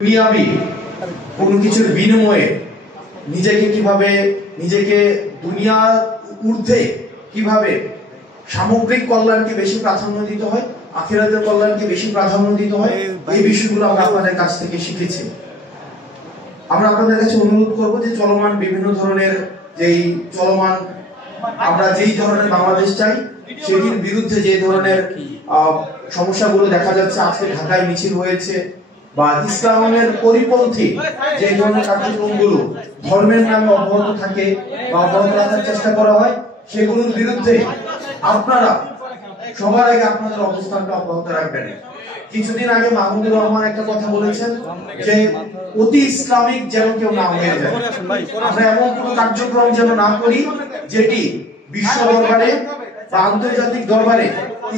দুনিয়াবি কোনো কিছুর বিনিময়ে নিজেকে দুনিয়ার ঊর্ধ্বে কিভাবে সামগ্রিক কল্যাণকে বেশি প্রাধান্য দিতে হয়, আখিরাতের কল্যাণকে বেশি প্রাধান্য দিতে হয়, এই বিষয়গুলো আমরা আপনাদের কাছ থেকে শিখেছি। আমরা আপনাদের কাছে অনুরোধ করব যে চলমান বিভিন্ন ধরনের আমরা যেই ধরনের বাংলাদেশ চাই সেটির বিরুদ্ধে যে ধরনের সমস্যাগুলো দেখা যাচ্ছে, আজকে ঢাকায় মিছিল হয়েছে, বা ইসলামের পরিপন্থী যে ধরনের কার্যক্রমগুলো ধর্মের নামে অব্যাহত থাকে বা অব্যাহত রাখার চেষ্টা করা হয়, সেগুলোর বিরুদ্ধে আপনারা সবার আগে আপনাদের অবস্থানটা অব্যাহত রাখবেন। কিছুদিন আগে মাহমুদুর রহমান একটা কথা বলেছেন যে অতি ইসলামিক যেন কেউ না হয়ে যায়। আমরা এমন কোন কার্যক্রম যেন না করি যেটি বিশ্ব দরবারে বা আন্তর্জাতিক দরবারে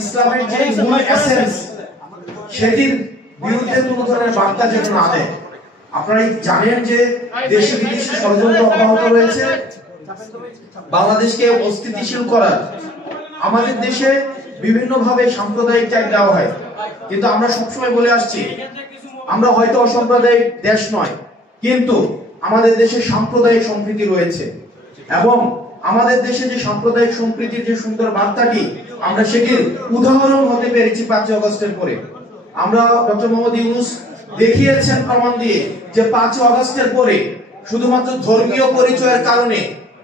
ইসলামের যে মূল এসেন্স সেটির বিরুদ্ধে কোন ধরনের বার্তা যেন না দেয়। আপনারা জানেন যে দেশে বিদেশে ষড়যন্ত্র অব্যাহত রয়েছে বাংলাদেশকে অস্থিতিশীল করার। আমাদের দেশে বিভিন্ন ভাবে সাম্প্রদায়িক ট্যাগ দেওয়া হয়, কিন্তু আমরা সবসময় বলে আসছি আমরা হয়তো অসাম্প্রদায়িক দেশ নয়, কিন্তু আমাদের দেশে সাম্প্রদায়িক সম্প্রীতি রয়েছে, এবং আমাদের দেশে যে সাম্প্রদায়িক সম্প্রীতির যে সুন্দর বার্তাটি আমরা সেটির উদাহরণ হতে পেরেছি 5 আগস্টের পরে। আমরা ডক্টর মোহাম্মদ ইউনূস দেখিয়েছেন প্রমাণ দিয়ে যে 5 আগস্টের পরে শুধুমাত্র ধর্মীয় পরিচয়ের কারণে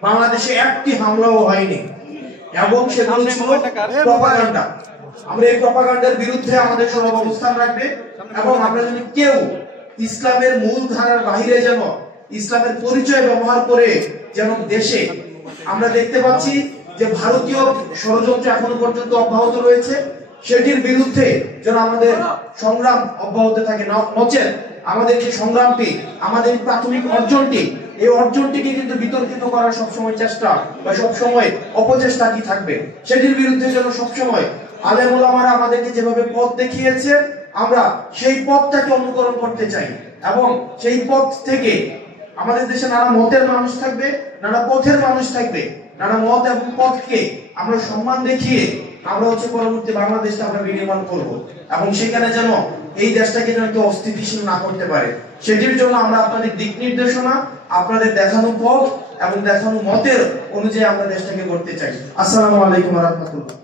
বাংলাদেশে একটি হামলাও হয়নি, এবং সেগুলো ছিল প্রপাগান্ডা। আমরা এই প্রপাগান্ডার বিরুদ্ধে আমাদের সরব অবস্থান রাখবে, এবং আমরা যদি কেউ ইসলামের মূল ধারার বাইরে যেন ইসলামের পরিচয় ব্যবহার করে যেন দেশে আমরা দেখতে পাচ্ছি যে ভারতীয় ষড়যন্ত্র এখনো পর্যন্ত অব্যাহত রয়েছে, সেটির বিরুদ্ধে যেন আমাদের সংগ্রাম অব্যাহত থাকে। নচেত আমাদের যে সংগ্রামটি, আমাদের প্রাথমিক অর্জনটি, এই অর্জনটিকে কিন্তু বিতর্কিত করার সবসময় চেষ্টা বা সবসময় অপচেষ্টা কি থাকবে, সেটির বিরুদ্ধে যেন সবসময় আলেম ওলামারা আমাদেরকে যেভাবে পথ দেখিয়েছে আমরা সেই পথটাকে অনুকরণ করতে চাই, এবং সেই পথ থেকে আমাদের দেশে নানা মতের মানুষ থাকবে, নানা পথের মানুষ থাকবে, নানা মত এবং পথকে আমরা সম্মান দেখিয়ে আমরা পরবর্তী বাংলাদেশটা আমরা বিনির্মাণ করব, এবং সেখানে যেন এই দেশটাকে যেন কেউ অস্থিতিশীল না করতে পারে, সেটির জন্য আমরা আপনাদের দিক নির্দেশনা, আপনাদের দেখানো পথ এবং দেখানো মতের অনুযায়ী আমরা দেশটাকে করতে চাই। আসসালামু আলাইকুম ওয়া রাহমাতুল্লাহ।